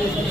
हो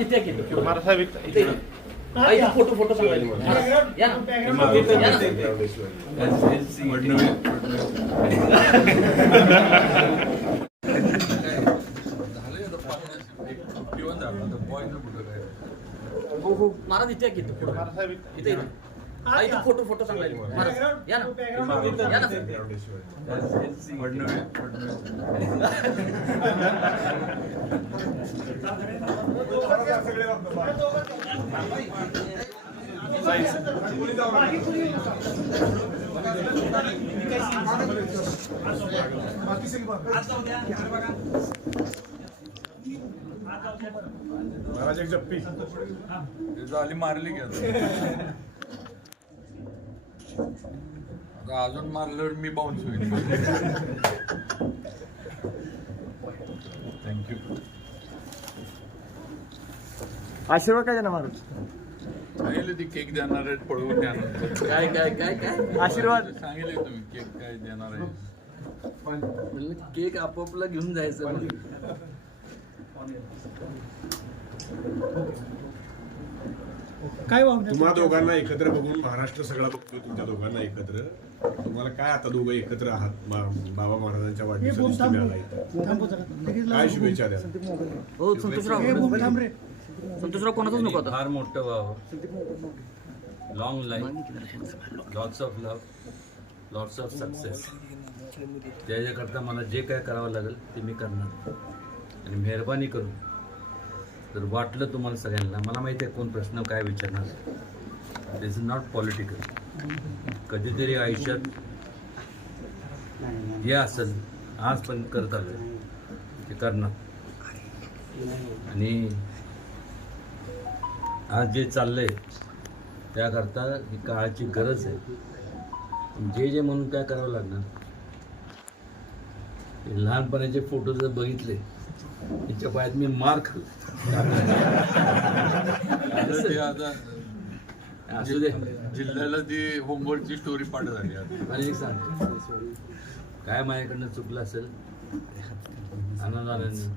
इथे की इथे. हा, इथे फोटो फोटो या ना या ना हो हो महाराज इथे. की इथे इथे. हा, इथे फ़ोटो फ़ोटो सांगायला महाराज, या ना. या ना. महाराज एक जप्पी झाली मारली की आता. अजून मारल्यावर मी बाउन्स होईल. थँक्यू आशीर्वाद काय देणार महाराज सांगितलं ती केक देणार आहेत पळवून देणार काय काय काय काय? आशीर्वाद. सांगितले तुम्ही केक काय देणार आहे. म्हणलं केक आपापला घेऊन जायचं म्हणलं. काय भावना तुम्हा दोघांना एकत्र बघून महाराष्ट्र सगळा बघतोय तुमच्या दोघांना एकत्र. तुम्हाला काय आता दोघं एकत्र आहात? बाबा महाराजांच्या वाढदिवसा दिवशी मिळाला इथं. काय शुभेच्छा द्या? हो संतोषराव. संतोषराव कोणाचाच नको फार मोठं व्हावं long life lots of love lots of success त्याच्याकरता मला जे काय करावं लागेल ते मी करणार. आणि मेहरबानी करून तर वाटलं तुम्हाला सगळ्यांना? मला माहिती आहे कोण प्रश्न काय विचारणार. इज नॉट पॉलिटिकल कधीतरी आयुष्यात हे असेल आज पण करत आलं ते करणार. आणि आज जे चाललंय त्याकरता ही काळाची गरज आहे. जे जे म्हणून काय करावं लागणार. लहानपणाचे फोटो जर बघितले त्याच्या पायात मी मार खाल्ला. आता ते आता असू दे. जिल्ह्याला ती होमवर्कची स्टोरी पाठ झाली एक सांग. काय माझ्याकडनं चुकलं असेल? आनंदाने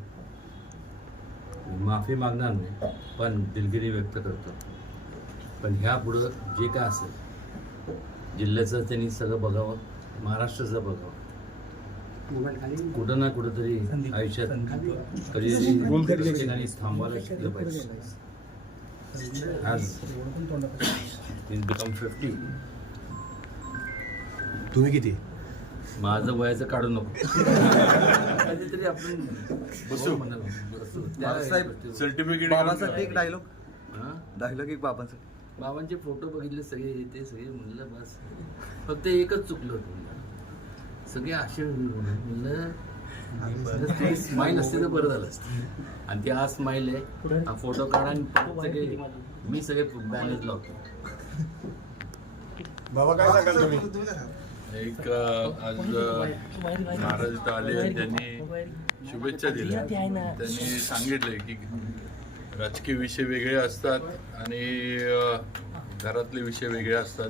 माफी मागणार नाही पण दिलगिरी व्यक्त करतो. पण ह्या पुढं जे काय असेल जिल्ह्याचं त्यांनी सगळं बघावं महाराष्ट्राचं बघावं. कुठं ना कुठं तरी आयुष्यात कधी ठिकाणी थांबवायला शिकलं पाहिजे. आज. बिकम फिफ्टी तुम्ही किती? माझं वयाचं काढू नको. कधीतरी आपण बसू. गोष्टी- सर्टिफिकेट बाबांसाठी एक डायलॉग हा? डायलॉग एक बाबांचा. बाबांचे फोटो बघितले सगळे ते सगळे म्हणलं बस. फक्त एकच चुकलं होतं. सगळे असे म्हणलं स्माईल असते तर बरं झालं असतं. आणि ती हा स्माईल आहे हा फोटो काढा आणि सगळे मी सगळे बॅनेज लावतो. बाबा काय सांगाल तुम्ही? एक आज महाराज इथं आले आणि त्यांनी शुभेच्छा दिल्या. त्यांनी सांगितले की राजकीय विषय वेगळे असतात आणि घरातले विषय वेगळे असतात.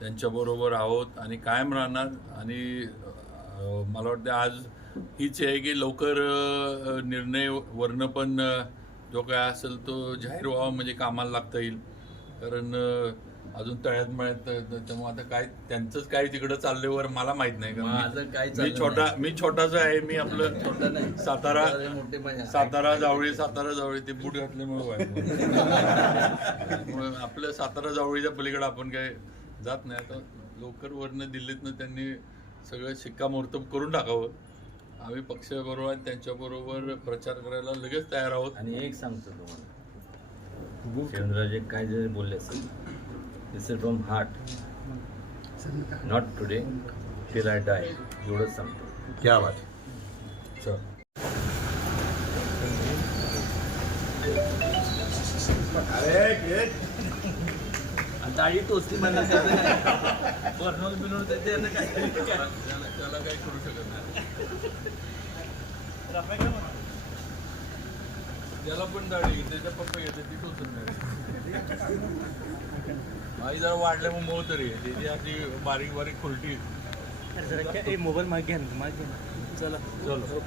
त्यांच्याबरोबर आहोत आणि कायम राहणार. आणि मला वाटतं आज हीच आहे की लवकर निर्णय वरनं पण जो काय असेल तो जाहीर व्हावा म्हणजे कामाला लागता येईल. कारण अजून तळ्यात मळ्यात त्यामुळे आता काय त्यांचंच काय तिकडं चालल्यावर मला माहीत नाही. कारण मी- छोटा. मी छोटासा आहे मी आपलं. सातारा सातारा जावळी सातारा जावळी ते बूट घातल्यामुळे आपल्या सातारा जावळीच्या पलीकडे आपण काय जात नाही. आता लवकर वरनं दिल्लीतनं त्यांनी सगळं शिक्कामोर्तब करून टाकावं. आम्ही पक्षाबरोबर आणि त्यांच्याबरोबर प्रचार करायला लगेच तयार आहोत. आणि एक सांगतो तुम्हाला. शिवेंद्रराजे काय जरी बोलले असेल this is from heart not today till I die एवढंच सांगतो. क्या बात चल. आणि दाढी टोचली म्हणलं त्याचं काय बर्नोल बिनोल ते त्यानं काय? त्याला त्याला काही करू शकत नाही. त्याला पण दाढी त्याच्या पप्पा घेते ती टोचत नाही. आई जरा वाढल्यामुळे मऊ तरी आहे. त्याची अशी बारीक बारीक खुलटी मोबाईल मागे घ्या ना, मागे. चला. चलो.